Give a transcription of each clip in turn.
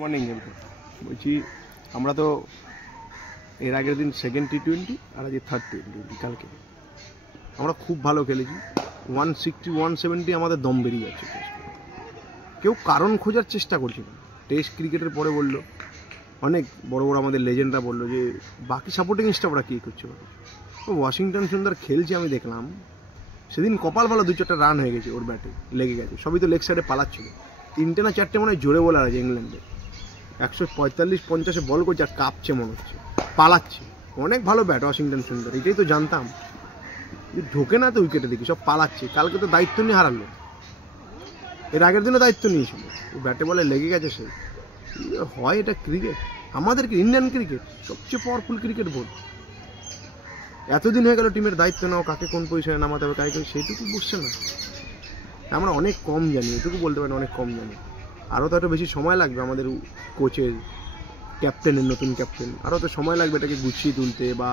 Morning বলছি, আমরা তো এর আগের দিন সেকেন্ড টি-20 আর আজকে থার্ড টি-20 কালকে আমরা খুব ভালো খেলেছি। 160 170 আমাদের দম বেরিয়ে যাচ্ছে। কেউ কারণ খোঁজার চেষ্টা করছিল। টেস্ট ক্রিকেটের পরে বলল, অনেক বড় বড় আমাদের লেজেন্ডরা বললো যে বাকি সাপোর্টিং স্টাফরা কী করছে। ওয়াশিংটন সুন্দর খেলছে, আমি দেখলাম সেদিন কপাল ভালো 2-4টা রান হয়ে গেছে, ওর ব্যাটে লেগে গেছে। সবই তো লেগ সাইডে পালাচ্ছিল। 3টে না 4টে মনে হয় জোরে বলার আছে ইংল্যান্ডে, 145-50 বল করছে আর কাঁপছে মনে হচ্ছে, পালাচ্ছে। অনেক ভালো ব্যাট ওয়াশিংটন সুন্দর, এটাই তো জানতাম। ঢোকে না তো উইকেটে দেখি, সব পালাচ্ছে। কালকে তো দায়িত্ব নিয়ে হারালো, এর আগের দিনও দায়িত্ব নিয়েছিল। ব্যাটে বলে লেগে গেছে সে। হয় এটা ক্রিকেট, আমাদের ইন্ডিয়ান ক্রিকেট সবচেয়ে পাওয়ারফুল ক্রিকেট বোর্ড। এতদিন হয়ে গেল টিমের দায়িত্ব নাও, কাকে কোন পজিশনে নামাতে হবে, কাকে সেইটুকু বুঝছে না। আমরা অনেক কম জানি, এটুকু বলতে পারি অনেক কম জানি। আরও তো একটু বেশি সময় লাগবে আমাদের কোচের, ক্যাপ্টেনের, নতুন ক্যাপ্টেন, আরও তো সময় লাগবে এটাকে গুছিয়ে তুলতে বা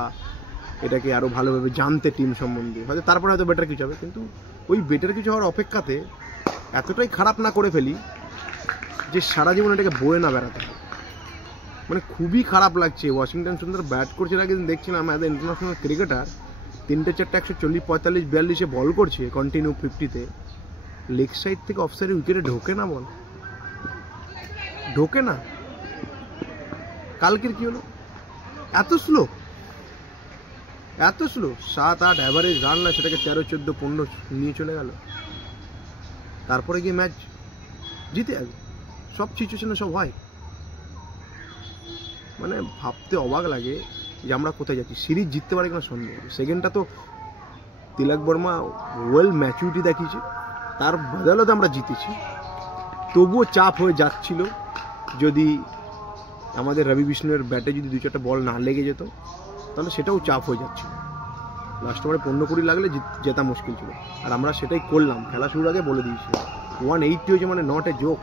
এটাকে আরও ভালোভাবে জানতে টিম সম্বন্ধে। হয়তো তারপরে হয়তো বেটার কিছু হবে, কিন্তু ওই বেটার কিছু হওয়ার অপেক্ষাতে এতটাই খারাপ না করে ফেলি যে সারা জীবন এটাকে বয়ে না বেড়াতে হয়। মানে খুবই খারাপ লাগছে। ওয়াশিংটন সুন্দর ব্যাট করছে, আগে দেখছিলাম অ্যাজ এ ইন্টারন্যাশনাল ক্রিকেটার 3টে 4টে 140 45 42 বল করছে কন্টিনিউ 50-তে, লেগ সাইড থেকে অফ সাইডে উইকেটে ঢোকে না, বল ঢোকে না। কালকের কি হলো, এত স্লো 7-8 অ্যাভারেজ রান না, সেটাকে 13-14-15 নিয়ে চলে গেল। তারপরে গিয়ে ম্যাচ জিতে যাবে, সব সিচুয়েশনে সব হয়। মানে ভাবতে অবাক লাগে যে আমরা কোথায় যাচ্ছি। সিরিজ জিততে পারে কিনা সন্দেহ। সেকেন্ডটা তো তিলক বর্মা ওয়েল ম্যাচুরিটি দেখিয়েছে, তার বদৌলতে আমরা জিতেছি। তবুও চাপ হয়ে যাচ্ছিল, যদি আমাদের রবি বিষ্ণুর ব্যাটে যদি 2-4টা বল না লেগে যেত তাহলে সেটাও চাপ হয়ে যাচ্ছিল। লাস্ট ওভারে 15-20 লাগলে জেতা মুশকিল ছিল, আর আমরা সেটাই করলাম। খেলা শুরুর আগে বলে দিয়েছি 180 হয়েছে, মানে নট এ জোক।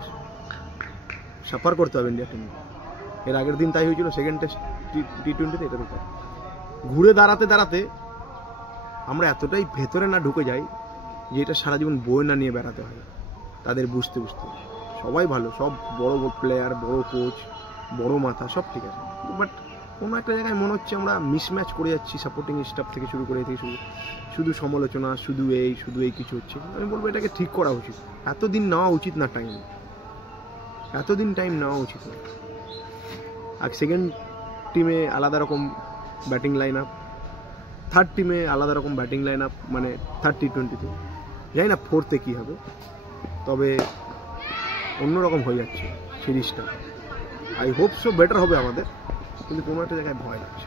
সাফার করতে হবে ইন্ডিয়া টিমকে। এর আগের দিন তাই হয়েছিল সেকেন্ড টেস্ট টি-20-তে। এটার উপর ঘুরে দাঁড়াতে আমরা এতটাই ভেতরে না ঢুকে যাই যে এটা সারা জীবন বই না নিয়ে বেড়াতে হয়। তাদের বুঝতে সবাই ভালো, সব বড় প্লেয়ার, বড় কোচ, বড় মাথা, সব ঠিক আছে, বাট কোনো একটা জায়গায় মনে হচ্ছে আমরা মিসম্যাচ করে যাচ্ছি। সাপোর্টিং স্টাফ থেকে শুরু করে শুধু সমালোচনা, শুধু এই কিছু হচ্ছে। আমি বলবো এটাকে ঠিক করা উচিত। এতদিন নেওয়া উচিত না টাইম, এতদিন টাইম নেওয়া উচিত না। আর সেকেন্ড টিমে আলাদা রকম ব্যাটিং লাইন আপ, থার্ড টিমে আলাদা রকম ব্যাটিং লাইন আপ, মানে থার্ড টি-20তে। জানি না ফোর্থে কী হবে, তবে অন্যরকম হয়ে যাচ্ছে সিরিজটা। আই হোপ সো বেটার হবে আমাদের, কিন্তু কোনো একটা জায়গায় ভয় লাগছে।